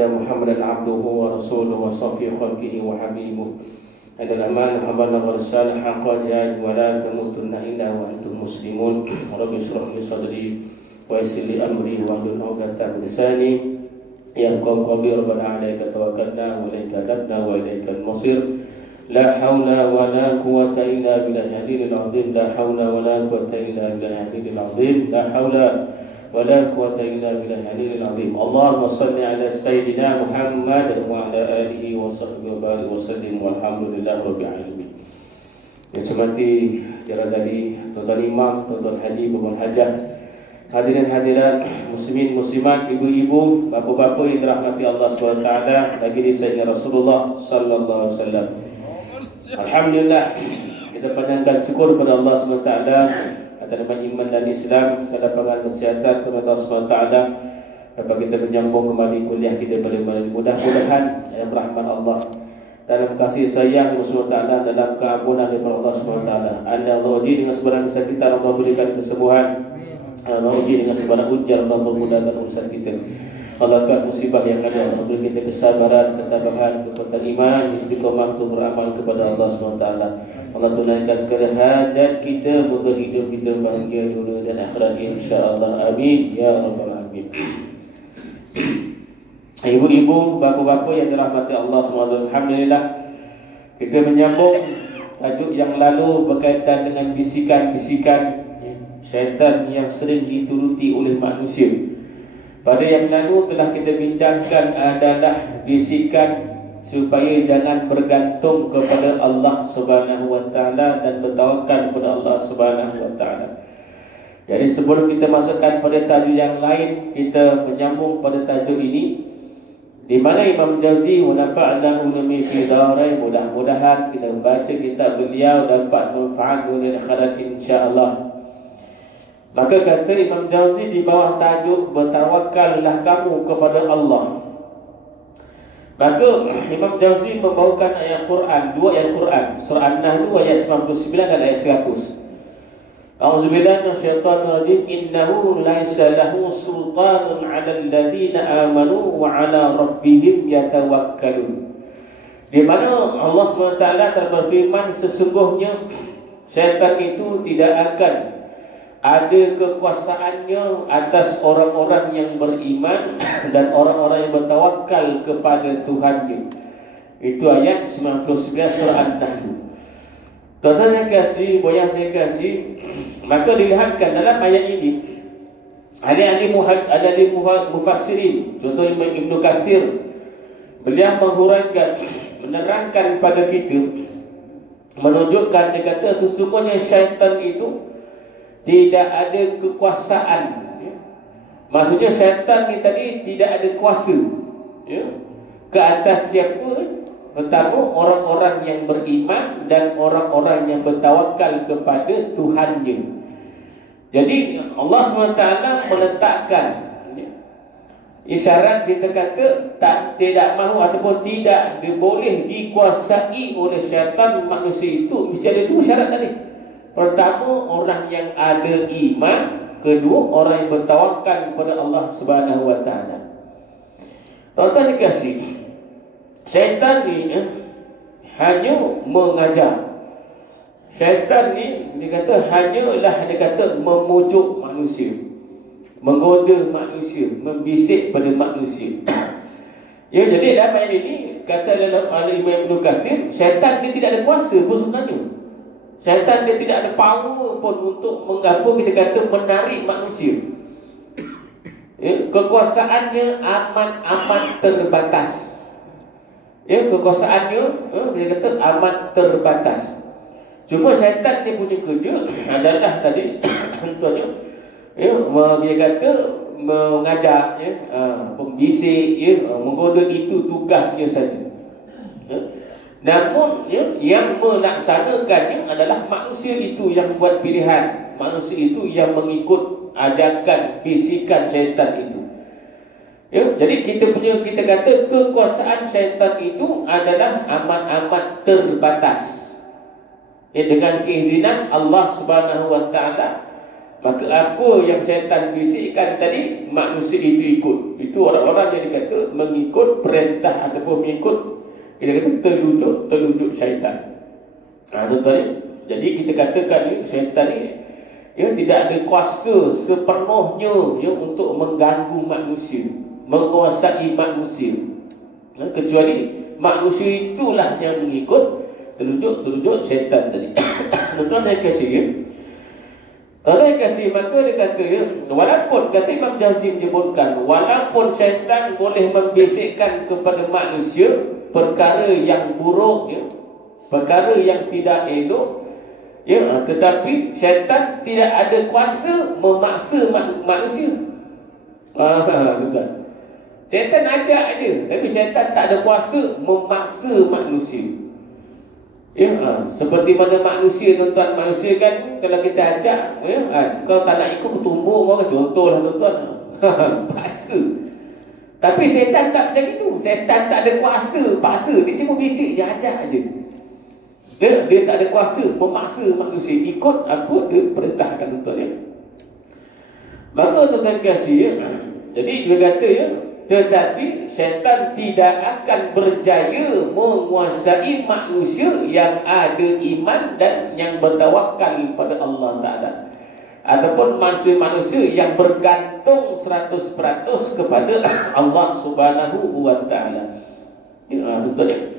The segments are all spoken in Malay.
سيدنا محمدا عبده ورسوله وصفي خلقه وحبيبه هذا الأمان فبلغ الرسالة حق جاء ولا تموتن إلا وأنتم مسلمون رب اشرح لي صدري ويسر لي أمري واحلل عقدة من لساني يفقهوا قولي ربنا عليك توكلنا وإليك أنبنا وإليك المصير لا حول ولا قوة إلا بالله العلي العظيم لا حول ولا قوة إلا بالله العلي العظيم لا حول ولا قوة إلا بالله العلي العظيم اللهم صل على سيدنا محمد وعلى آله وصحبه وبارك وسلم والحمد لله رب العالمين. Yang semati Jarazali, Tuan-Tuan Imam, Tuan-Tuan Haji, Tuan Hajah, hadirin hadirat, muslimin muslimat, ibu-ibu, bapa-bapa yang dirahmati Allah SWT, lagi Sayyidina Rasulullah sallallahu alaihi wasallam. Alhamdulillah, kita panjangkan syukur kepada Allah SWT atas nama iman dan Islam, dan lapangan kesihatan kepada Allah SWT dapat kita menyambung kembali kuliah kita pada mudah-mudahan dalam rahmat Allah, dalam kasih sayang Allah SWT, dalam keampunan daripada Allah SWT. Allah uji dengan sebarang kesakitan, Allah berikan kesembuhan. Allah uji dengan sebarang ujian, Allah memudahkan urusan kita. Allah angkat musibah yang ada, Allah beri kita kesabaran, ketabahan, kekuatan iman, istiqomah untuk beramal kepada Allah SWT. Allah tunaikan segala hajat kita, moga hidup kita bahagia dunia dan akhirat insya-Allah. Amin ya rabbal alamin. Ibu-ibu, bapa-bapa yang dirahmati Allah SWT, alhamdulillah kita menyambung tajuk yang lalu berkaitan dengan bisikan-bisikan syaitan yang sering dituruti oleh manusia. Pada yang lalu telah kita bincangkan adalah bisikan supaya jangan bergantung kepada Allah Subhanahu wa taala dan bertawakal kepada Allah Subhanahu wa taala. Jadi sebelum kita masukkan pada tajuk yang lain, kita menyambung pada tajuk ini di mana Imam Jauzi wa nafa'na ulumi fi darain, mudah-mudahan kita membaca kitab beliau dapat manfaat dunia akhirat insya-Allah. Maka kata Imam Jauzi di bawah tajuk bertawakallah kamu kepada Allah. Maka Imam Jauzi membawakan ayat Quran, dua ayat Quran, surah An-Nahl ayat 99 dan ayat 100. A'udzubillahi minasyaitonir rajim. Innahu laisa lahu sultanun 'alal ladzina amanu wa 'ala rabbihim yatawakkalun. Di mana Allah SWT telah berfirman, sesungguhnya syaitan itu tidak akan ada kekuasaannya atas orang-orang yang beriman dan orang-orang yang bertawakal kepada Tuhannya. Itu ayat 99 surah An-Nahl. Tuan-tuan yang kasih, boyang saya kasih, maka dilihatkan dalam ayat ini ahli-ahli mufassirin, contoh Ibn Kathir, beliau menghuraikan, menerangkan pada kita, menunjukkan, dia kata sesungguhnya syaitan itu tidak ada kekuasaan, ya. Maksudnya syaitan ni tadi tidak ada kuasa, ya, ke atas siapa? Pertama, orang-orang yang beriman dan orang-orang yang bertawakal kepada Tuhannya. Jadi Allah SWT meletakkan, ya, isyarat, kita kata tidak mahu ataupun tidak boleh dikuasai oleh syaitan manusia itu. Mesti ada dua syarat tadi. Pertama, orang yang ada iman. Kedua, orang yang bertawakal kepada Allah Subhanahu wa taala. Tuan-tuan dikasih, syaitan ni hanya mengajar. Syaitan ni dia kata hanyalah, dia kata memujuk manusia, menggoda manusia, membisik pada manusia. Ya, jadi dalam ayat ini kata oleh Imam Ibn Kathir, syaitan dia tidak ada kuasa pun sebenarnya. Syaitan dia tidak ada power pun untuk mengapa kita kata menarik manusia. Ya, kekuasaannya amat terbatas. Ya, kekuasaannya dia kata amat terbatas. Cuma syaitan dia punya kerja adalah tadi contohnya, ya, dia kata mengajak, ya, pembisik, ya, menggoda, itu tugasnya saja. Ya. Namun, ya, yang melaksanakannya adalah manusia itu yang buat pilihan. Manusia itu yang mengikut ajakan, bisikan syaitan itu. Ya, jadi kita kata kekuasaan syaitan itu adalah amat-amat terbatas. Ya, dengan keizinan Allah Subhanahu wa taala, Maka apa yang syaitan bisikkan tadi, manusia itu ikut. Itu orang-orang yang dikata mengikut perintah ataupun mengikut, kita kata terlujuk syaitan. Tuan-tuan, jadi kita katakan syaitan ni tidak ada kuasa sepenuhnya untuk mengganggu manusia, menguasai manusia. Kecuali manusia itulah yang mengikut terlujuk syaitan tadi. Tuan-tuan saya kasih maka dia kata walaupun kata Imam Jauzi menyebutkan, walaupun syaitan boleh membisikkan kepada manusia perkara yang buruk, perkara yang tidak elok, tetapi syaitan tidak ada kuasa memaksa manusia. Betul. Syaitan ajak dia, tapi syaitan tak ada kuasa memaksa manusia. Seperti mana manusia, tuan-tuan, manusia kan kalau kita ajak, kalau tak nak ikut tumbuk orang, contohlah tuan-tuan, paksa. Tapi syaitan tak macam itu. Syaitan tak ada kuasa paksa, dia cuma bisik, dia ajak aje. Dia tak ada kuasa memaksa manusia ikut apa dia perintahkan, tuan-tuan. Maka tuan-tuan kasih, jadi dia kata tetapi syaitan tidak akan berjaya menguasai manusia yang ada iman dan yang bertawakal pada Allah Ta'ala, ataupun manusia-manusia yang bergantung 100% kepada Allah Subhanahu wa Ta'ala. Betul.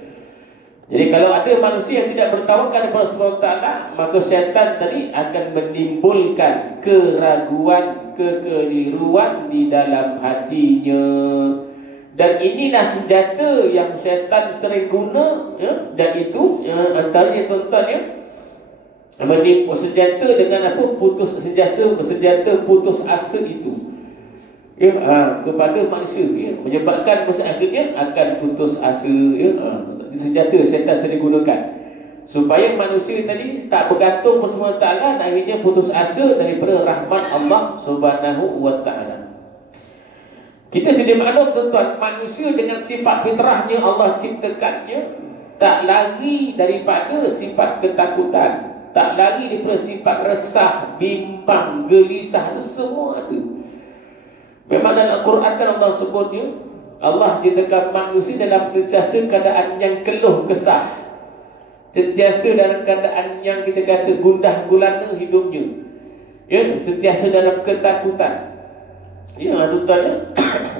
Jadi kalau ada manusia yang tidak bertawakal kepada Allah Subhanahu wa Ta'ala, maka syaitan tadi akan menimbulkan keraguan, kekeliruan di dalam hatinya. Dan inilah senjata yang syaitan sering guna, dan itu antaranya, tuan-tuan, menipu senjata dengan apa? Senjata putus asa itu kepada manusia, menyebabkan masa akhirnya akan putus asa. Senjata syaitan sering gunakan supaya manusia tadi tak bergantung kepada Allah Ta'ala dan akhirnya putus asa daripada rahmat Allah Subhanahu wa Ta'ala. Kita sedia maklum, tuan-tuan, manusia dengan sifat fitrahnya Allah ciptakannya tak lari daripada sifat ketakutan, tak lari daripada sifat resah, bimbang, gelisah, semua ada. Memang dalam Al-Quran kan Allah sebutnya, Allah ciptakan manusia dalam sentiasa keadaan yang keluh kesah, sentiasa dalam keadaan yang kita kata gundah gulana hidupnya, sentiasa dalam ketakutan. Tuan-tuan,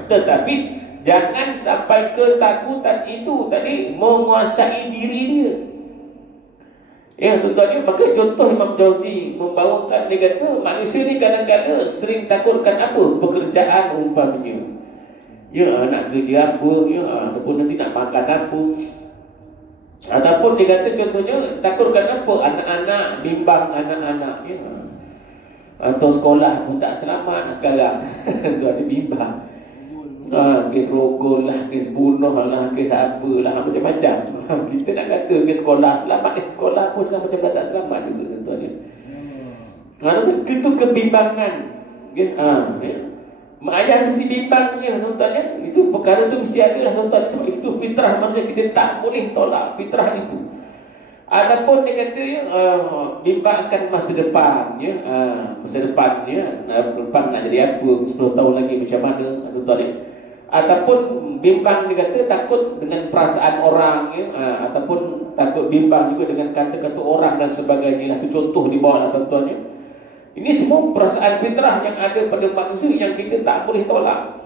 tetapi jangan sampai ketakutan itu tadi menguasai diri dia. Tuan-tuan, maka contoh Imam Jauzi membawakan, dia kata manusia ni kadang-kadang sering takutkan apa? Pekerjaan umpamanya. Nak kerja apa, ataupun nanti nak makan apa, ataupun dia kata contohnya takutkan apa? Anak-anak, bimbang anak-anak, atau sekolah pun tak selamat sekarang. Tu ada bimbang, kes rogol lah, kes bunuh lah, kes apa lah, macam-macam. Kita nak kata kes sekolah selamat, sekolah pun sekarang macam tak selamat juga, tuan-tuan. Itu kebimbangan. Ayah mesti bimbang, tuan-tuan. Itu perkara tu mesti ada lah, tuan-tuan. Sebab itu fitrah manusia, kita tak boleh tolak fitrah itu. Ataupun dia kata bimbangkan masa depan, masa depan, depan nak jadi apa, 10 tahun lagi macam mana, tuan-tuan. Ataupun bimbang, dia kata takut dengan perasaan orang, ataupun takut bimbang juga dengan kata-kata orang dan sebagainya. Itu contoh di bawah, tuan-tuan. Ini semua perasaan fitrah yang ada pada manusia yang kita tak boleh tolak.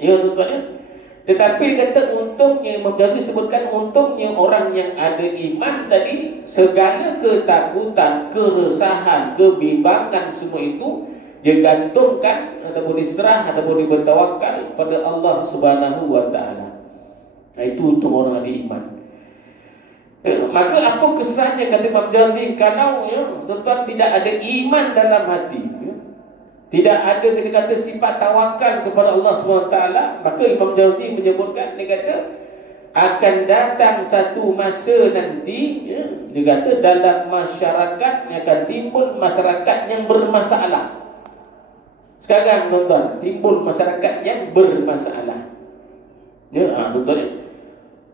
Tuan-tuan. Tetapi kata untungnya, Mujahid sebutkan untungnya orang yang ada iman tadi, segala ketakutan, keresahan, kebimbangan semua itu dia gantungkan ataupun diserah ataupun bertawakal pada Allah Subhanahu wa Ta'ala. Itu untung orang ada iman. Maka apa kesannya, kata Imam Jauzi, kalau tuan-tuan tidak ada iman dalam hati, tidak ada kita kata sifat tawakal kepada Allah SWT, maka Imam Jauzi menyebutkan, dia kata akan datang satu masa nanti, dia kata dalam masyarakat akan timbul masyarakat yang bermasalah. Sekarang tuan-tuan, timbul masyarakat yang bermasalah. Tuan-tuan.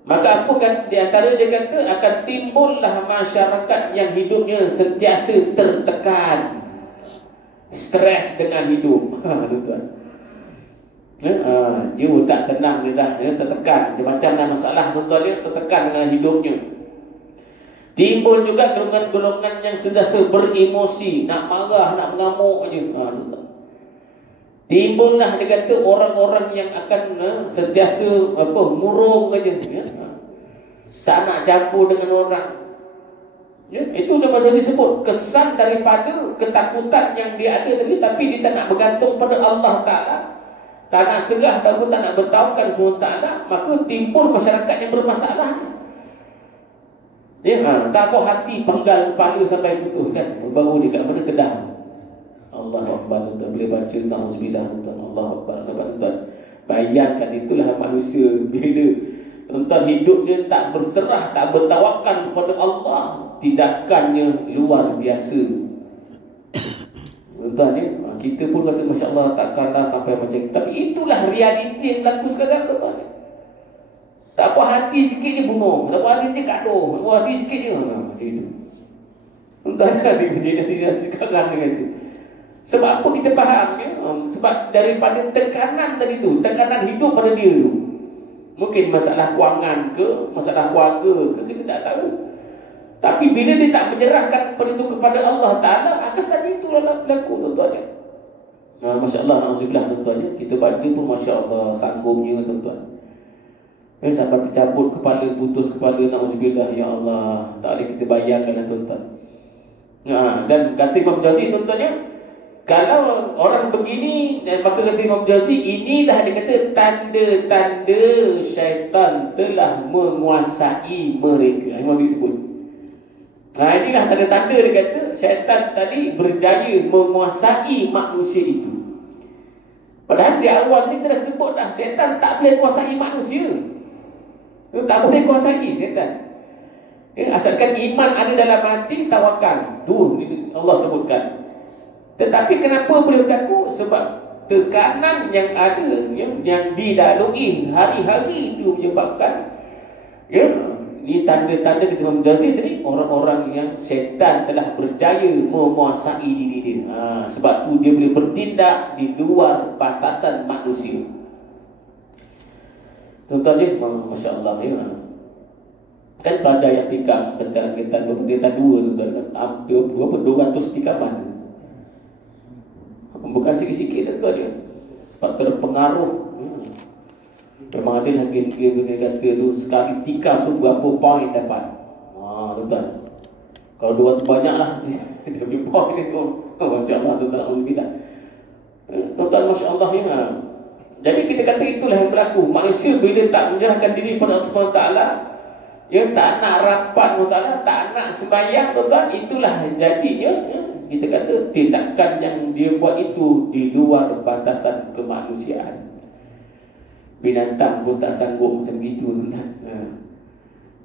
Maka apa kan di antara dia kata akan timbullah masyarakat yang hidupnya sentiasa tertekan. stres dengan hidup. Tuan-tuan. Jiwa tak tenang dia dah, dia tertekan, macam-macam dah masalah tuan-tuan, dia tertekan dengan hidupnya. Timbul juga golongan-golongan yang sentiasa beremosi, nak marah, nak mengamuk aja. Timbullah dia kata orang-orang yang akan sentiasa murung aja, ya? Tak nak campur dengan orang. Ya, itu dah pasal disebut kesan daripada ketakutan yang dia ada tadi, tapi dia tak nak bergantung pada Allah Ta'ala, tak nak serah ataupun tak nak bertawakal SWT Ta'ala, maka timbul masyarakat yang bermasalah. Ya, tak apa hati penggal kepala sampai putus kan, baru dekat mana Kedah. Allah Akbar, tuan boleh baca na'udzubillah, tuan. Allah Akbar, tuan. Bayangkan itulah manusia bila tuan hidup dia tak berserah, tak bertawakal kepada Allah, tindakannya luar biasa. Tuan ni, kita pun kata masya-Allah takkanlah sampai macam itu. Tapi itulah realiti yang berlaku sekarang, tuan. Tak apa hati sikit je bunuh, tak apa hati je gaduh, tak apa hati sikit je itu. Tuan kan dia serius sekarang dia kata. Sebab apa kita faham ya? Sebab daripada tekanan tadi tu, tekanan hidup pada dia tu. Mungkin masalah kewangan ke, masalah keluarga ke, kita tak tahu. Tapi bila dia tak menyerahkan itu kepada Allah Ta'ala, kesan itulah berlaku, tuan-tuan. Masya Allah, na'udzubillah, tuan-tuan. Kita baca pun Masya Allah, sanggupnya, tuan-tuan. Sampai tercabut kepala, putus kepala, na'udzubillah, ya Allah. Tak boleh kita bayangkan, tuan-tuan. Dan kata Imam Ghazali, tuan-tuan, kalau orang begini, maka kata Imam Ghazali, inilah dia kata tanda-tanda syaitan telah menguasai mereka. Imam Ghazali sebut. Inilah tanda-tanda dia kata syaitan tadi berjaya menguasai manusia itu. Padahal di awal ni kita dah sebut dah, syaitan tak boleh kuasai manusia. Tak boleh kuasai syaitan. Asalkan iman ada dalam hati, tawakal. Allah sebutkan. Tetapi kenapa boleh berlaku? Sebab tekanan yang ada, yang dilalui hari-hari itu menyebabkan, ini tanda-tanda kita memjazih tadi, orang-orang yang syaitan telah berjaya menguasai diri dia. Sebab tu dia boleh bertindak di luar batasan manusia. Tuan-tuan dia, Masya Allah, kan pelajar yang tikam tentang kita 2, tuan-tuan, hampir 200 tikaman. Bukan sikit-sikit tuan dia. Sebab terpengaruh. Memang ada harga-harga kata tu, sekali tikam tu berapa poin dapat. Tuan. Kalau 200 banyak lah dia beri poin itu. Masya Allah, tuan-tuan, na'udzubillah. Tuan-tuan, Masya Allah ya. Jadi kita kata itulah yang berlaku. Manusia bila tak menyerahkan diri pada Allah SWT, tak nak rapat Allah, tak nak sembahyang, tuan-tuan, itulah jadinya, kita kata tindakan yang dia buat itu di luar batasan kemanusiaan. Binatang pun tak sanggup macam itu, tuan-tuan.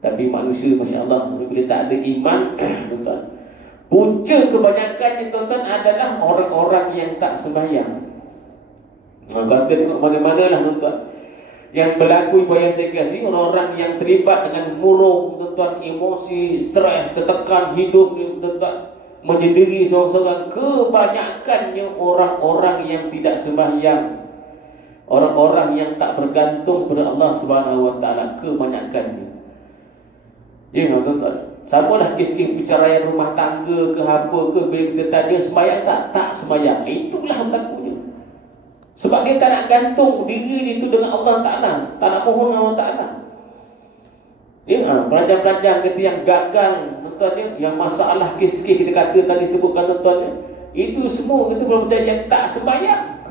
Tapi manusia, Masya Allah, bila tak ada iman, tuan-tuan, punca kebanyakannya, tuan-tuan, adalah orang-orang yang tak sembahyang. Kata tengok mana-mana lah, tuan-tuan, yang berlaku yang saya kasih, orang-orang yang terlibat dengan murung, tuan-tuan, emosi, stres, tertekan hidup, tuan-tuan, menyendiri seorang-seorang. Kebanyakannya orang-orang yang tidak sembahyang, orang-orang yang tak bergantung pada Allah Subhanahu Wa Taala, kebanyakannya. Ya, tuan-tuan, samalah kes-kes perceraian rumah tangga ke apa ke, bila kita tanya sembahyang tak sembahyang, itulah berlakunya. Sebab dia tak nak gantung diri dia itu dengan Allah Ta'ala, tak nak mohon Allah Ta'ala. Pelajar-pelajar kita yang gagal, tuan-tuan, yang masalah kes-kes kita kata tadi sebutkan, tuan-tuan, itu semua kita pelajar yang tak sembahyang.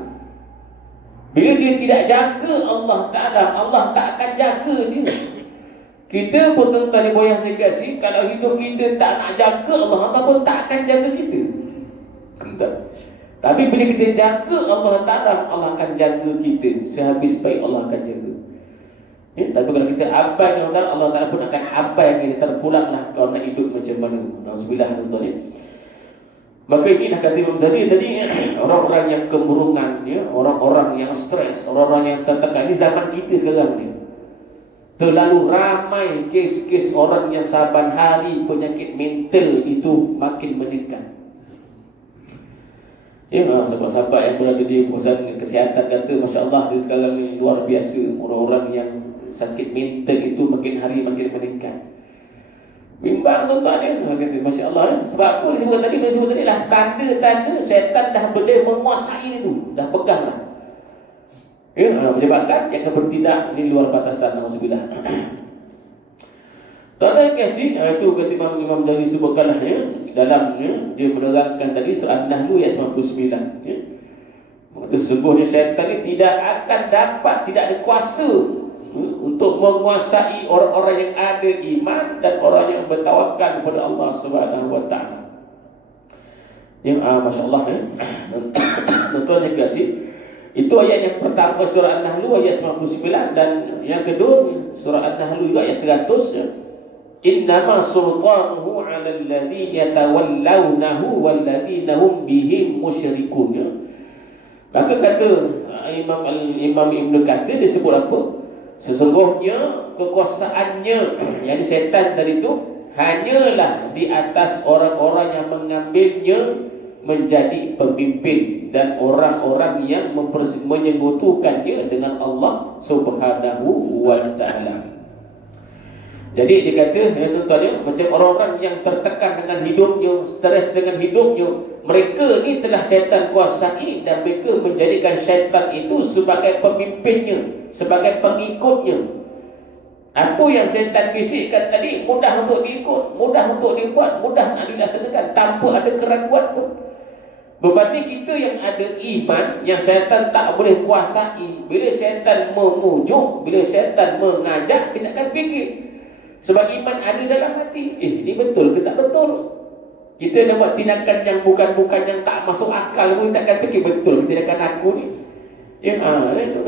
Bila dia tidak jaga Allah Ta'ala, Allah tak akan jaga dia. Kita pun, tuan-tuan, yang saya kasih, kalau hidup kita tak nak jaga Allah, Allah pun tak akan jaga kita. Tuan-tuan. Tapi bila kita jaga Allah Ta'ala, Allah akan jaga kita. Sehabis baik Allah akan jaga. Tapi kalau kita abaikan Allah Ta'ala pun akan abaikan kita. Terpulanglah kau nak hidup macam mana. Alhamdulillah, tuan-tuan. Maka inilah kata Imam Ghazali tadi, orang-orang yang kemurungan, orang-orang yang stres, orang-orang yang tertekan. Ini zaman kita sekarang ni. Terlalu ramai kes-kes orang yang saban hari penyakit mental itu makin meningkat. Ya, sahabat-sahabat yang berada di perusahaan kesihatan kata, Masya Allah, dia sekarang ni luar biasa. Orang-orang yang sakit mental itu makin hari makin meningkat. Bimbang tuan-tuan dia, kata, Masya Allah. Sebab apa dia sebut tadi? Dia sebut tadi lah, tanda-tanda syaitan dah boleh menguasai itu, dah pegang lah. Ya, menyebabkan dia akan bertindak di luar batasan. Alhamdulillah. Tuan-tuan kasih, itu kata Imam Ghazali sebutkanlah ya, dalam ya, dia menerangkan tadi surah An-Nahl ayat 99 ya. Sesungguhnya syaitan ini tidak akan dapat, tidak ada kuasa untuk menguasai orang-orang yang ada iman dan orang yang bertawakal kepada Allah Subhanahu wa taala. Yang Masya Allah ya. Tuan-tuan yang kasih, itu ayat yang pertama surah An-Nahl ayat 99, dan yang kedua surah An-Nahl juga ayat 100 ya. Innama sultanuhu 'ala alladhina yatawallawnahu walladhina hum bihi musyrikun. Maka kata Imam Ibn Katsir disebut apa? Sesungguhnya kekuasaannya, yang syaitan tadi itu hanyalah di atas orang-orang yang mengambilnya menjadi pemimpin dan orang-orang yang menyekutukannya dengan Allah Subhanahu wa taala. Jadi dia kata, ya tuan-tuan ya, macam orang-orang yang tertekan dengan hidupnya, stres dengan hidupnya, mereka ni telah syaitan kuasai dan mereka menjadikan syaitan itu sebagai pemimpinnya, sebagai pengikutnya. Apa yang syaitan bisikkan tadi mudah untuk diikut, mudah untuk dibuat, mudah nak dilaksanakan tanpa ada keraguan pun. Berarti kita yang ada iman, yang syaitan tak boleh kuasai, bila syaitan memujuk, bila syaitan mengajak, kita akan fikir. Sebab iman ada dalam hati. Ini betul ke tak betul? Kita nak buat tindakan yang bukan-bukan, yang tak masuk akal pun, kita akan fikir betul tindakan aku ni. Ya,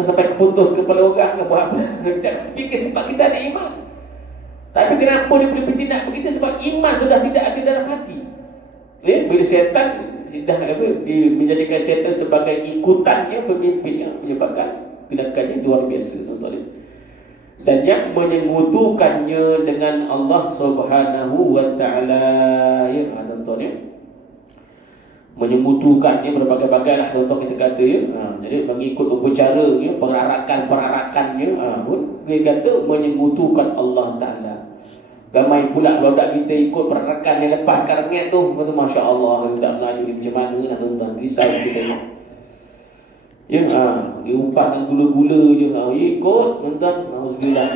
sampai putus kepala orang ke buat apa? Kita fikir sebab kita ada iman. Tapi kenapa dia boleh bertindak begitu? Sebab iman sudah tidak ada dalam hati. Ya, bila syaitan dah menjadikan syaitan sebagai ikutannya, pemimpinnya, menyebabkan tindakannya luar biasa, tuan-tuan. Dan yang menyekutukannya dengan Allah Subhanahu wa taala, ya tuan-tuan ya. Menyekutukannya berbagai-bagai lah tuan-tuan kita kata ya. Jadi mengikut upacara ya, perarakan-perarakannya pun dia kata menyekutukan Allah taala. Ramai pula budak kita ikut perarakan yang lepas sekarang ni tu, kata masya-Allah, kita Melayu ni macam mana lah tuan-tuan, risau kita ni. Ya, diumpahkan gula-gula je, ikut tuan-tuan, alhamdulillah.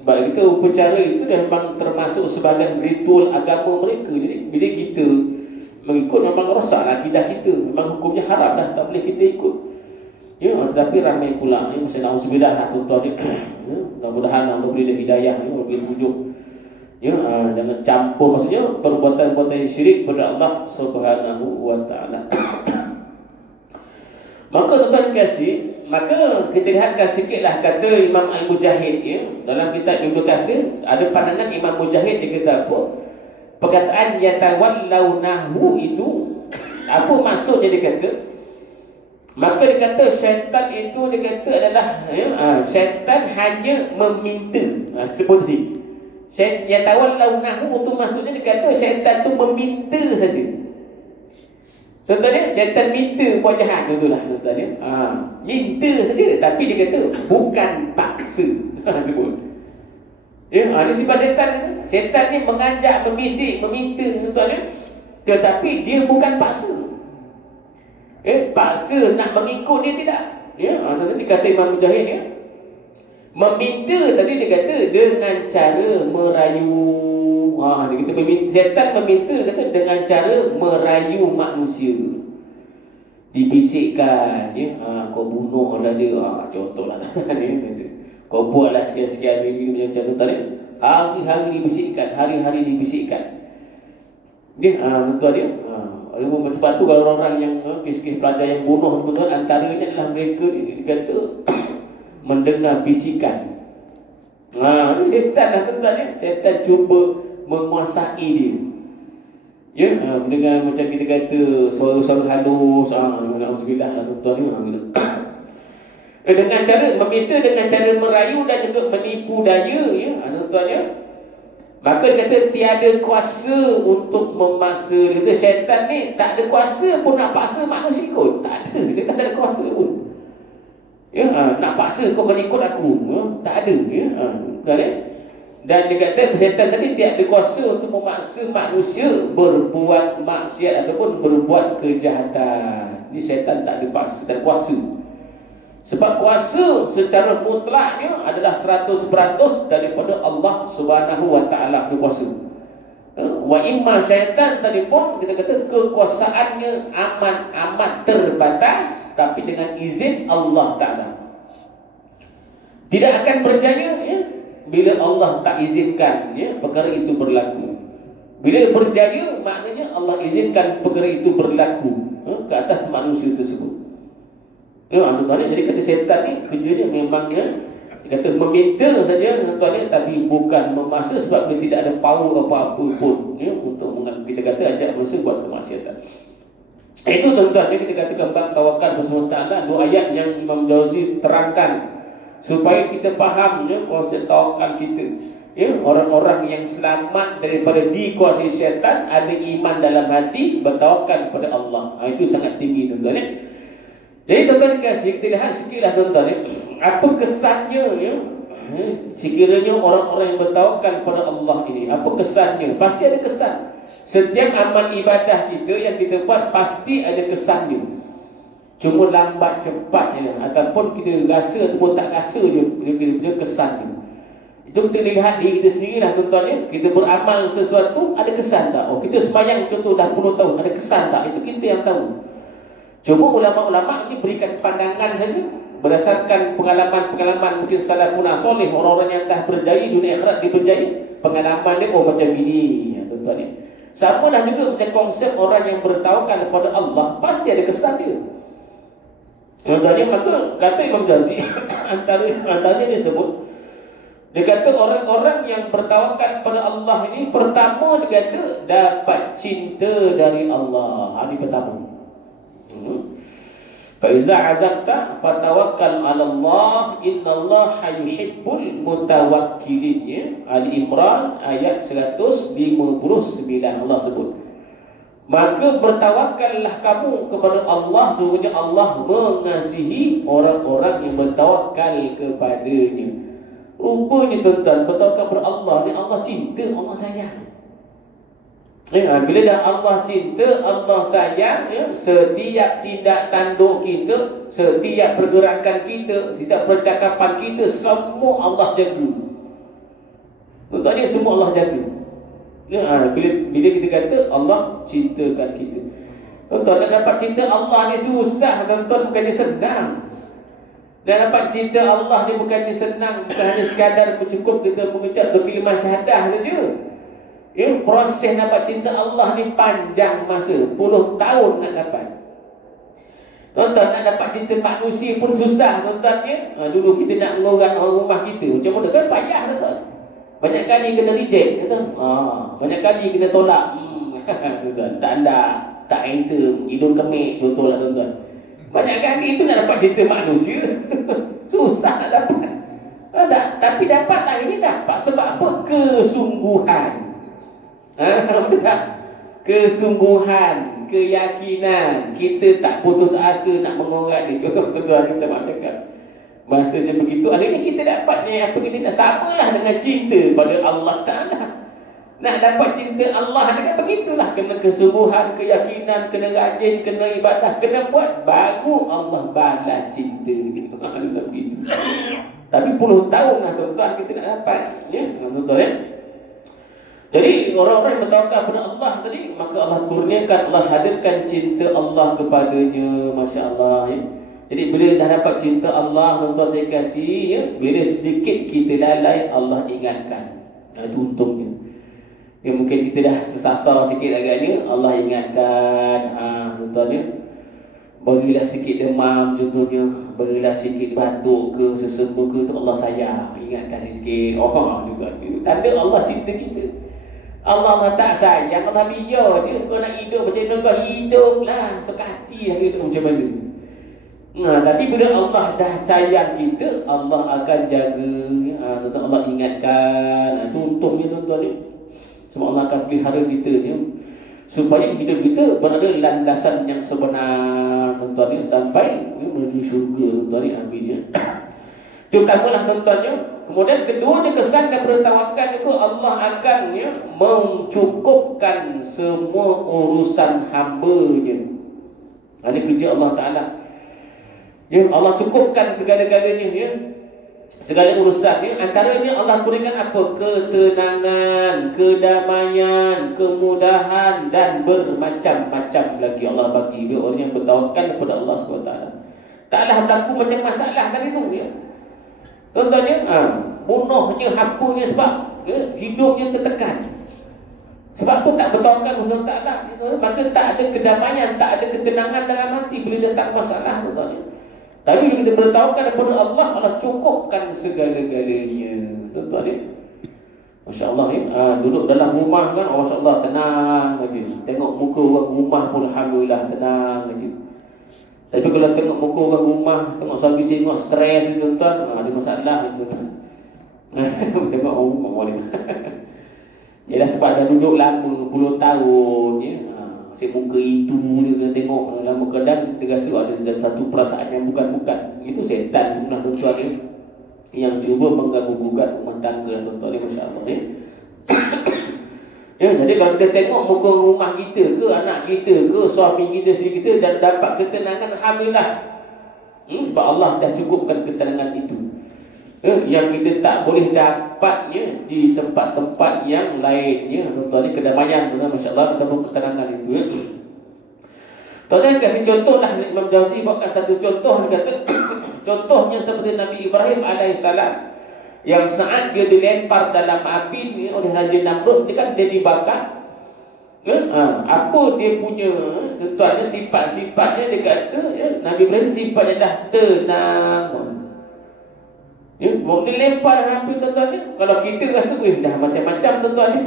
Sebab kita upacara itu dah memang termasuk sebagai ritual agama mereka. Jadi bila kita mengikut, memang rosaklah akidah kita, memang hukumnya haram dah, tak boleh kita ikut. Ya, tetapi ramai pula ni, alhamdulillah lah tuan-tuan ya. Mudah-mudahan Allah beri hidayah ni, beri tunjuk. Ya, jangan campur, maksudnya perbuatan-perbuatan syirik kepada Allah Subhanahu wa taala. Maka tuan-tuan kasih, maka kita lihatkan sikitlah kata Imam Al-Mujahid ya. Dalam kitab Ibnu Katsir ada pandangan Imam Mujahid, dia kata apa? Perkataan yatawallawnahu itu apa maksudnya, dia kata? Maka dia kata syaitan itu, dia kata adalah ya, syaitan hanya meminta. Sebut tadi. Yatawallawnahu itu maksudnya dia kata syaitan itu meminta saja. Contohnya, syaitan minta buat jahat, contohlah tuan-tuan. Minta saja, tapi dia kata bukan paksa. Sebut. Ya, ini sifat syaitan. Syaitan ni mengajak, membisik, meminta tuan-tuan. Tetapi dia bukan paksa. Paksa nak mengikut dia tidak. Ya, tadi kata Imam Mujahid ya. Meminta tadi dia kata dengan cara merayu. Dia kata syaitan meminta, kata dengan cara merayu manusia. Dibisikkan ya, kau bunuhlah dia. Contohlah kau buatlah sekian-sekian minggu macam tu tadi. Hari-hari dibisikkan, hari-hari dibisikkan. Dia tuan dia. Sebab tu kalau orang-orang yang kes-kes pelajar yang bunuh tu, antaranya adalah mereka dia kata mendengar bisikan. Ini syaitan lah tuan ya. Syaitan cuba menguasai dia. Ya, dengan macam kita kata suara-suara halus, alhamdulillah lah tuan-tuan ni. Dengan cara meminta, dengan cara merayu dan juga menipu daya ya, tuan-tuan ya. Maka dia kata tiada kuasa untuk memaksa. Dia kata syaitan ni tak ada kuasa pun nak paksa manusia ikut. Tak ada, dia tak ada kuasa pun. Ya, nak paksa kau kena ikut aku. Tak ada. Ya, dan dia kata syaitan tadi tiada kuasa untuk memaksa manusia berbuat maksiat ataupun berbuat kejahatan. Ini syaitan tak ada paksa, tak ada kuasa. Sebab kuasa secara mutlaknya adalah 100% daripada Allah Subhanahu wa taala berkuasa. Wa imma syaitan tadi pun kita kata kekuasaannya amat terbatas, tapi dengan izin Allah taala. Tidak akan berjaya ya, bila Allah tak izinkan ya, perkara itu berlaku. Bila berjaya maknanya Allah izinkan perkara itu berlaku ke atas manusia tersebut. Ya, tuan-tuan, jadi kata syaitan ni kerjanya memangnya dia kata meminta saja tuan-tuan, tapi bukan memaksa, sebab dia tidak ada power apa-apa pun ya, untuk kita kata ajak manusia buat kemaksiatan. Itu tuan-tuan, kita katakan bab tawakal bersama Allah, dua ayat yang Imam Jauzi terangkan supaya kita faham ya, konsep tawakal kita. Ya, orang-orang yang selamat daripada dikuasai syaitan, ada iman dalam hati, bertawakal kepada Allah. Itu sangat tinggi tuan-tuan ya. Jadi tuan-tuan kasih, kita lihat sikitlah tuan-tuan ya, apa kesannya ya, sekiranya orang-orang yang bertawakal kepada Allah ini, apa kesannya? Pasti ada kesan. Setiap amal ibadah kita yang kita buat pasti ada kesannya. Cuma lambat cepatnya, ataupun kita rasa ataupun tak rasa dia kesannya. Itu kita lihat diri kita sendirilah tuan-tuan ya. Kita beramal sesuatu, ada kesan tak? Oh, kita sembahyang contoh dah 10 tahun, ada kesan tak? Itu kita yang tahu. Cuma ulama-ulama ini berikan pandangan saja berdasarkan pengalaman-pengalaman mungkin salafun soleh, orang-orang yang dah berjaya dunia akhirat, dia berjaya, pengalaman dia macam ini ya, tuan-tuan ya. Sama dah juga macam konsep orang yang bertawakal kepada Allah, pasti ada kesan dia. Tuan-tuan ya, maka kata Imam Jauzi antaranya dia sebut, dia kata orang-orang yang bertawakal kepada Allah ini, pertama dia kata dapat cinta dari Allah. Ini pertama. Faiza azabta fatawakkal 'ala Allah innallaha yuhibbul mutawakkilin. Ali Imran ayat 159 Allah sebut. Maka bertawakallah kamu kepada Allah, sesungguhnya Allah mengasihi orang-orang yang bertawakal kepadanya. Rupanya tuan-tuan, bertawakal kepada Allah ni Allah cinta, Allah sayang. Bila dah Allah cinta, Allah sayang ya, setiap tindak tanduk kita, setiap pergerakan kita, setiap percakapan kita, semua Allah jaga. Tuan-tuan, semua Allah jaga ya, bila kita kata Allah cintakan kita. Tuan-tuan, nak dapat cinta Allah ni susah tuan-tuan, bukannya senang. Dan dapat cinta Allah ni bukannya senang, bukan hanya sekadar cukup kita mengucap kalimah syahadah saja. Ya, proses dapat cinta Allah ni panjang masa, puluh tahun nak dapat. Tuan-tuan, nak dapat cinta manusia pun susah tuan-tuan ya. Dulu kita nak mengorang orang rumah kita, macam mana kan, payah tuan-tuan. Banyak kali kena reject kata. Banyak kali kena tolak. Tuan-tuan, tak ada, tak handsome, hidung kemik contohlah tuan-tuan. Banyak kali itu nak dapat cinta manusia. Susah nak dapat. Tapi dapat tak ini dapat sebab apa? Kesungguhan. Kesungguhan, keyakinan. Kita tak putus asa nak mengorat dia. Tuan-tuan, kita nak cakap masa macam begitu, akhirnya kita dapatnya apa, kita nak samalah dengan cinta pada Allah Ta'ala. Nak dapat cinta Allah dengan begitulah, kena kesungguhan, keyakinan, kena rajin, kena ibadah, kena buat, baru Allah balas cinta kita. Tapi puluh tahun lah tuan-tuan kita nak dapat ya, tuan-tuan ya. Jadi orang-orang yang bertawakal kepada Allah tadi, maka Allah kurniakan, Allah hadirkan cinta Allah kepadanya. Masya Allah ya. Jadi bila dah dapat cinta Allah, tuan-tuan saya kasih ya, bila sedikit kita lalai, Allah ingatkan. Itu untungnya ya, mungkin kita dah tersasar sikit agaknya, Allah ingatkan. Tuan-tuan ya, berilah sikit demam contohnya, berilah sikit batuk ke, sesembuh ke, tu Allah sayang, ingatkan sikit. Juga tanda Allah cinta kita. Allah tak sayang, Allah biar je. Kau nak hidup macam mana, kau hiduplah, suka hati lah kita macam mana. Tapi bila Allah dah sayang kita, Allah akan jaga. Allah ingatkan. Itu utuhnya tuan-tuan ni. Sebab Allah akan pelihara kita ni supaya hidup kita berada landasan yang sebenar tuan-tuan ni sampai menuju syurga tuan-tuan ni. Amin ya. Itu pertamalah tuan-tuan ya. Kemudian keduanya kesan daripada tawakal itu Allah akan ya mencukupkan semua urusan hamba-Nya. Ini kerja Allah Ta'ala. Ya, Allah cukupkan segala-galanya ya. Segala urusan ya. Antaranya Allah berikan apa? Ketenangan, kedamaian, kemudahan dan bermacam-macam lagi Allah bagi dia orang yang bertawakal kepada Allah SWT. Taklah berlaku macam masalah tadi tu ya. Contohnya bunuhnya, hapunya sebab ya, hidupnya tertekan. Sebab apa tak bertawakal kepada Allah Ta'ala? Maka tak ada kedamaian, tak ada ketenangan dalam hati bila datang masalah contohnya. Tapi bila kita bertawakal kepada Allah, Allah cukupkan segala-galanya. Tuan-tuan ya. Masya Allah ya. Duduk dalam rumah kan, Masya Allah tenang aja. Tengok muka orang rumah pun Alhamdulillah tenang aja. Tapi kalau tengok muka orang rumah, tengok suami tengok stres tuan-tuan, ada masalah itu. Tengok orang rumah boleh. Ialah sebab dah duduk lama, puluh tahun ya. Asyik muka itu dia tengok lama kadang kita rasa ada satu perasaan yang bukan-bukan. Itu setan sebenarnya tuan-tuan ya, yang cuba mengganggu-gugat rumah tangga tuan-tuan ya. Masya Allah ya. Ya, jadi kalau kita tengok muka rumah kita ke, anak kita ke, suami kita, isteri kita dan dapat ketenangan, Alhamdulillah. Sebab Allah dah cukupkan ketenangan itu. Ya, yang kita tak boleh dapatnya di tempat-tempat yang lainnya. Tuan-tuan, kedamaian, tuan-tuan, Masya Allah, kita ketenangan itu. Ya. Tuan-tuan, kasih contoh lah. Imam Jauzi bawakan satu contoh. Dia kata, contohnya seperti Nabi Ibrahim AS, yang saat dia dilempar dalam api ni oleh Raja Namrud, dia kan dia dibakar. Ya? Apa dia punya tuan-tuan, sifat-sifatnya dia kata ya, Nabi Ibrahim sifatnya dah tenang. Ya, dia lempar dalam api tuan-tuan ni. Kalau kita rasa dah macam-macam tuan-tuan ni.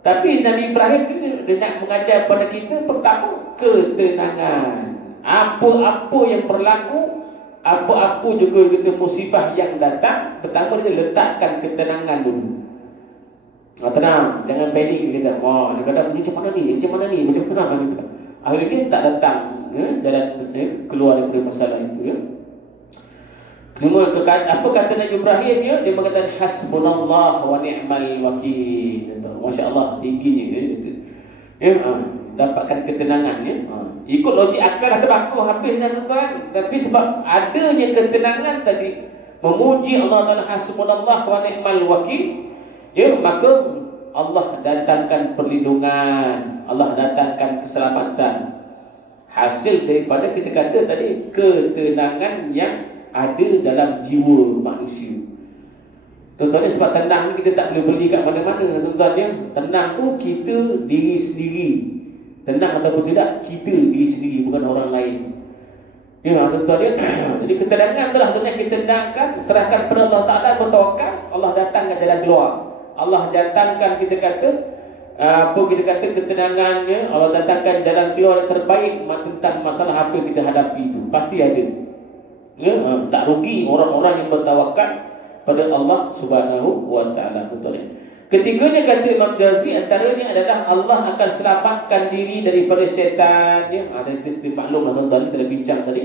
Tapi Nabi Ibrahim ni dia nak mengajar kepada kita pertama ketenangan. Apa-apa yang berlaku, apa-apa juga kita musibah yang datang, pertama dia letakkan ketenangan dulu. Tenang, jangan panik kita. Dia kata macam mana ni, macam mana. Akhirnya tak datang jalan keluar daripada masalah itu ya. Cuma apa kata Nabi Ibrahim ya? Dia berkata hasbunallah wa ni'mal wakil. Masya Allah tingginya ya. Dapatkan ketenangan ya. Ikut logik akal dah terbaku habis dah tuan. Tapi sebab adanya ketenangan tadi, memuji Allah Taala hasbunallah wa ni'mal wakil ya, maka Allah datangkan perlindungan, Allah datangkan keselamatan. Hasil daripada kita kata tadi ketenangan yang ada dalam jiwa manusia. Tuan-tuan, sebab tenang ni kita tak boleh beli kat mana-mana tuan-tuan ya. Tenang tu kita diri sendiri. Tenang ataupun tidak, kita diri sendiri, bukan orang lain. Ya tuan-tuan ya. Jadi ketenangan itulah tuan-tuan, kita tenangkan, serahkan kepada Allah Ta'ala, bertawakal, Allah datangkan jalan keluar. Allah datangkan kita kata ketenangannya, Allah datangkan jalan keluar yang terbaik tentang masalah apa yang kita hadapi itu. Pasti ada. Ya, tak rugi orang-orang yang bertawakal pada Allah Subhanahu wa Ta'ala. Betul ya. Ketiganya kata Imam Ghazali, antaranya adalah Allah akan selamatkan diri daripada syaitan ya. Ada istilah maklum lah tuan-tuan, kita dah bincang tadi.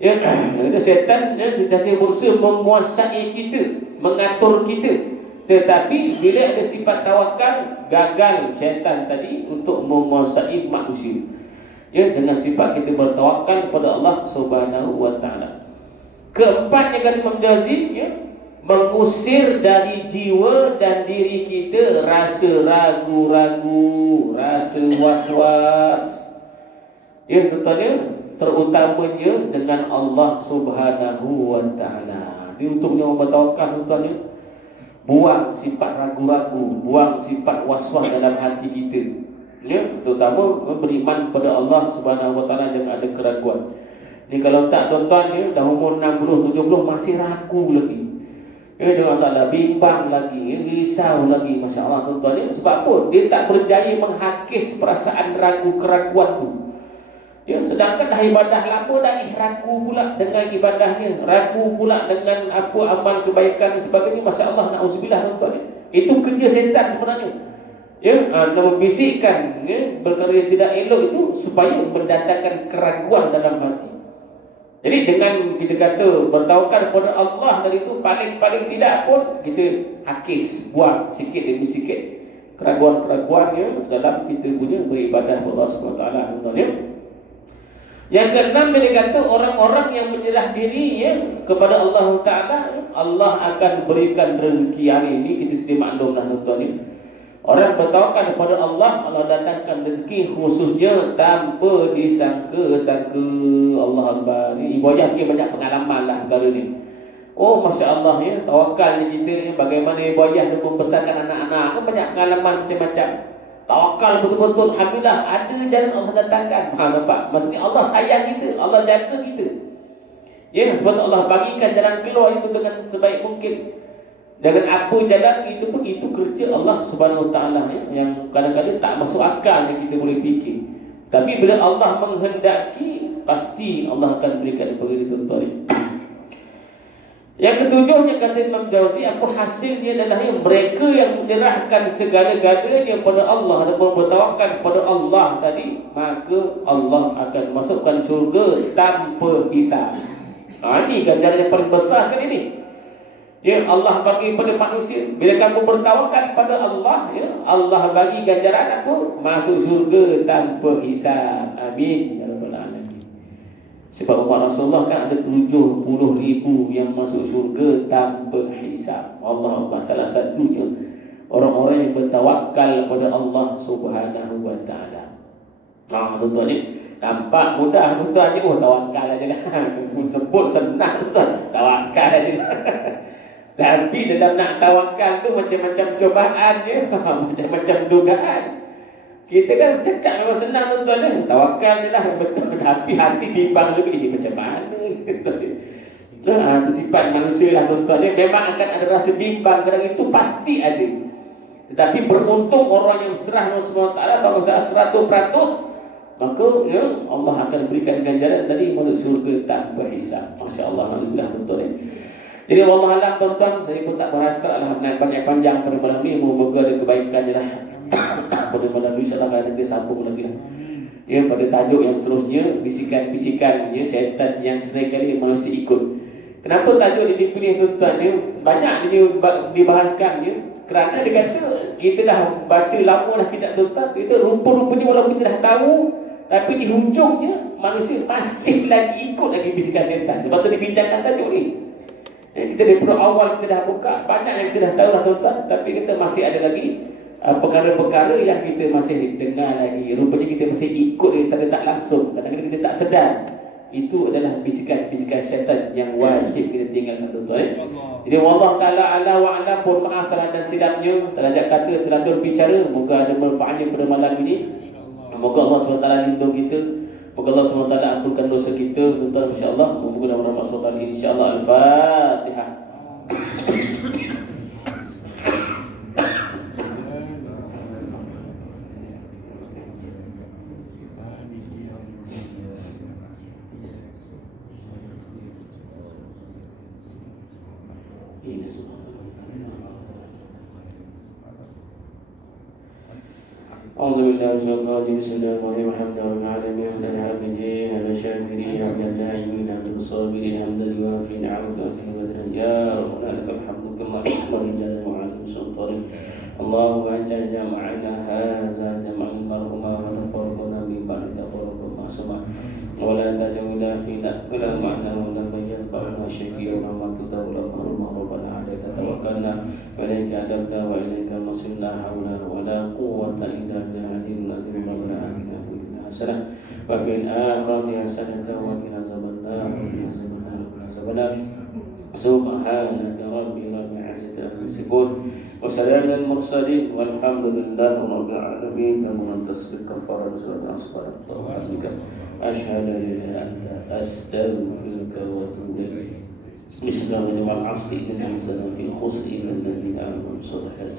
Ya, itu syaitan ya, sentiasa berusaha menguasai kita, mengatur kita. Tetapi bila ada sifat tawakal, gagal syaitan tadi untuk menguasai manusia. Ya, dengan sifat kita bertawakal kepada Allah Subhanahu wa Ta'ala. Keempatnya kata Imam Ghazali ya, mengusir dari jiwa dan diri kita rasa ragu-ragu, rasa was-was. Ya, tuan-tuan, terutamanya dengan Allah Subhanahu wa Ta'ala. Ini untuknya orang bertawakal tuan-tuan. Buang sifat ragu-ragu, buang sifat was-was dalam hati kita. Ya, terutama beriman kepada Allah Subhanahu wa Ta'ala, jangan ada keraguan. Ni kalau tak tuan-tuan ya, dah umur 60, 70 masih ragu lagi. Ya, dengan Allah bimbang lagi, ya, risau lagi, Masya Allah tuan-tuan ya. Sebab apa? Dia tak berjaya menghakis perasaan ragu keraguan tu. Ya, sedangkan dah ibadah lama dah ragu pula dengan ibadahnya, ragu pula dengan apa amal kebaikan dan sebagainya. Masya Allah, na'udzubillah tuan-tuan ya. Itu kerja setan sebenarnya. Ya, membisikkan perkara yang tidak elok itu supaya mendatangkan keraguan dalam hati. Jadi dengan kita kata bertawakal kepada Allah dari itu paling tidak pun kita hakis buat sikit demi sikit keraguan-keraguannya dalam kita punya beribadah kepada Allah SWT. Yang keenam dia kata orang-orang yang menyerah diri kepada Allah Taala, Allah akan berikan rezeki. Hari ini kita sedia maklum dah tuan-tuan ni. Orang bertawakal kepada Allah, Allah datangkan rezeki khususnya tanpa disangka-sangka. Allah Akbar. Ibu ayah mungkin banyak pengalaman lah perkara ni. Oh Masya Allah ya, tawakal ni kita ni, bagaimana ibu ayah tu membesarkan anak-anak kan banyak pengalaman macam-macam. Tawakal betul-betul, alhamdulillah ada jalan Allah datangkan. Nampak? Maksudnya Allah sayang kita, Allah jaga kita. Ya, sebab Allah bagikan jalan keluar itu dengan sebaik mungkin. Dengan apa jalan itu pun itu kerja Allah Subhanahu Wa Taala yang kadang-kadang tak masuk akal yang kita boleh fikir. Tapi bila Allah menghendaki, pasti Allah akan berikan kepada kita tuan. Yang ketujuhnya kata Imam Jauzi, apa hasilnya adalah mereka yang menyerahkan segala-galanya kepada Allah ataupun bertawakal kepada Allah tadi, maka Allah akan masukkan syurga tanpa hisab. Ini ganjaran yang paling besar sekali ini. Ya, Allah bagi kepada manusia. Bila kamu bertawakal pada Allah, ya, Allah bagi ganjaran apa? Masuk syurga tanpa hisab. Amin. Ya Rabbal Alamin. Sebab umat Rasulullah kan ada 70,000 yang masuk syurga tanpa hisab. Allah salah satunya orang-orang yang bertawakal kepada Allah Subhanahu Wa Taala. Tuan-tuan ni nampak mudah tuan ni, tawakal aja lah. Sebut senang tuan, tawakal aja lah. Tapi dalam nak tawakal tu macam-macam cobaan dia, macam-macam dugaan. Kita kan cakap memang senang tuan-tuan ni, tawakal je lah betul. Tapi hati bimbang lagi, ini macam mana? Itu sifat manusia lah tuan-tuan ni. Memang akan ada rasa bimbang, kadang itu pasti ada. Tetapi beruntung orang yang serah Allah SWT 100%, maka ya, Allah akan berikan ganjaran tadi masuk syurga tanpa hisab. Masya Allah, alhamdulillah tuan-tuan ni. Jadi Allah Alam tuan-tuan, saya pun tak berasa lah nak panjang-panjang pada malam ni. Moga ada kebaikan je lah. Pada malam ni insyaAllah akan kita sambung lagi lah. Ya, pada tajuk yang seterusnya, bisikan-bisikan ya, syaitan yang seringkali manusia ikut. Kenapa tajuk ini dipilih tuan-tuan ya? Banyak dia dibahaskan ya. Kerana dia kata, kita dah baca lama dah kitab tuan-tuan, kita rupa-rupanya walaupun kita dah tahu, tapi di hujungnya manusia masih lagi ikut lagi bisikan syaitan. Sebab tu dibincangkan tajuk ni. Kita daripada awal kita dah buka, banyak yang kita dah tahu lah tuan-tuan, tapi kita masih ada lagi perkara-perkara yang kita masih dengar lagi. Rupanya kita masih ikut dia secara tak langsung. Kadang-kadang kita tak sedar. Itu adalah bisikan-bisikan syaitan yang wajib kita tinggalkan tuan-tuan. Jadi wallahu ta'ala ala wa ala, pun maaf salah dan silapnya, terlanjak kata, terlanjur bicara. Moga ada manfaatnya pada malam ini. Moga Allah SWT lindung kita. Moga Allah SWT ampunkan dosa kita tuan-tuan, insya-Allah. Moga dalam rahmat SWT insya-Allah. Al-Fatihah. أعوذ بالله من الشيطان الرجيم. بسم الله الرحمن الرحيم. الحمد لله رب العالمين، حمدا العابدين على الشاكرين، حمدا الناعمين على الصابرين، حمدا يوافي نعمك وكرمة يا ربنا لك الحمد كما يحمد جل وعلا سلطانك. اللهم اجعل جمعنا هذا جمعا مرحوما وتفرقنا من بعد تفرق معصوما ولا تجعلنا فينا كلا معنا ولا يتبعنا شكيا وما تدور محروما. ربنا عليك توكلنا وإليك أدبنا وإليك المصير. لا حول ولا قوة إلا بالله العظيم. ربنا آتنا في الدنيا حسنة وفي الآخرة حسنة وقنا عذاب النار. سبحانك ربي رب العزة عما يصفون وسلام على المرسلين والحمد لله رب العالمين. كما تصدق كفارة سورة أصبر وحسبك أشهد أن لا إله إلا أنت أستغفرك وأتوب إليك. بسم الله والعصر إن الإنسان في خسر إلا الذين آمنوا بالصالحات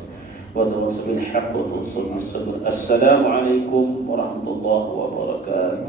وتواصوا بالحق وتواصوا بالصبر. السلام عليكم ورحمة الله وبركاته.